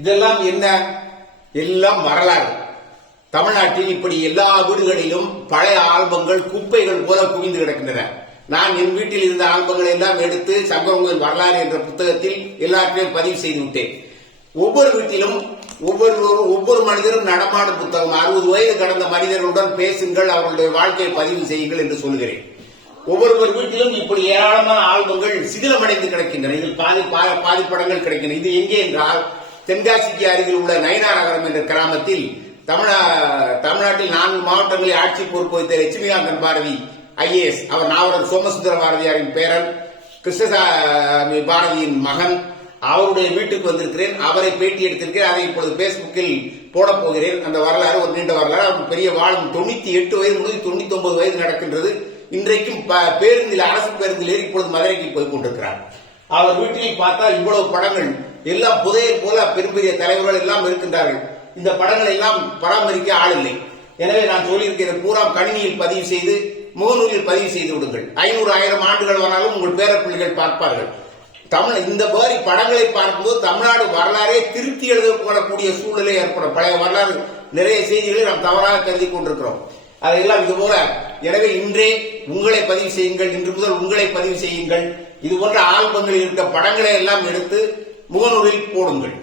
இதெல்லாம் என்ன? எல்லாம் வரலாறு. தமிழ்நாட்டில் இப்படி எல்லா வீடுகளிலும் பழைய ஆல்பங்கள் குப்பைகள் போல குவிந்து கிடக்கின்றன. நான் என் வீட்டில் இருந்த ஆல்பங்களை எல்லாம் எடுத்து சங்கரங்கோயில் வரலாறு என்ற புத்தகத்தில் எல்லாத்தையும் பதிவு செய்து விட்டேன். ஒவ்வொரு வீட்டிலும் ஒவ்வொரு மனிதரும் நடமாடும் புத்தகம். 60 வயது கடந்த மனிதர்களுடன் பேசுங்கள், அவர்களுடைய வாழ்க்கையை பதிவு செய்யுங்கள் என்று சொல்கிறேன். ஒவ்வொரு வீட்டிலும் இப்படி ஏராளமான ஆல்பங்கள் சிதிலமடைந்து கிடக்கின்றன. இதில் பாதி படங்கள் கிடைக்கின்றன. இது எங்கே என்றால், தென்காசிக்கு அருகில் உள்ள நயினாநகரம் என்ற கிராமத்தில் தமிழ்நாட்டில் 4 மாவட்டங்களில் ஆட்சி பொறுப்பு வைத்த லட்சுமிகாந்தன் பாரதி IAS, அவர் நாவலர் சோமசுந்தர பாரதியாரின் பேரன், கிருஷ்ணசாமி பாரதியின் மகன். அவருடைய வீட்டுக்கு வந்திருக்கிறேன். அவரை பேட்டி எடுத்திருக்கிறேன். அதை இப்பொழுது பேஸ்புக்கில் போட போகிறேன். அந்த வரலாறு ஒரு நீண்ட வரலாறு. அவர் பெரிய வாழும் 98 வயது முடிவு 99 வயது நடக்கின்றது. இன்றைக்கும் பேருந்தில், அரசு பேருந்தில் ஏறி இப்பொழுது மதுரைக்கு போய் கொண்டிருக்கிறார். அவர் வீட்டில் பார்த்தால் இவ்வளவு படங்கள் எல்லாம் புதையல் போல பெரும் பெரிய தலைவர்கள் எல்லாம் இருக்கின்றார்கள். இந்த படங்கள் எல்லாம் பராமரிக்க ஆள் இல்லை. எனவே நான் சொல்லியிருக்கிற பூரா கணினியில் பதிவு செய்து முகநூலில் பதிவு செய்து விடுங்கள். 500-1000 ஆண்டுகள் வராலும் உங்கள் பேரப்பிள்ளைகள் பார்ப்பார்கள். இந்த மாதிரி படங்களை பார்க்கும்போது தமிழ்நாடு வரலாறே திருத்தி எழுதப்படக்கூடிய சூழ்நிலை ஏற்படும். பழைய வரலாறு நிறைய செய்திகளை நாம் தவறாக கருதி கொண்டிருக்கிறோம். அதையெல்லாம் இது போல. எனவே இன்றே உங்களை பதிவு செய்யுங்கள். இன்று முதல் உங்களை பதிவு செய்யுங்கள். இது போன்ற ஆல்பங்களில் இருக்க படங்களை எல்லாம் எடுத்து முகநூலில் போடுங்கள்.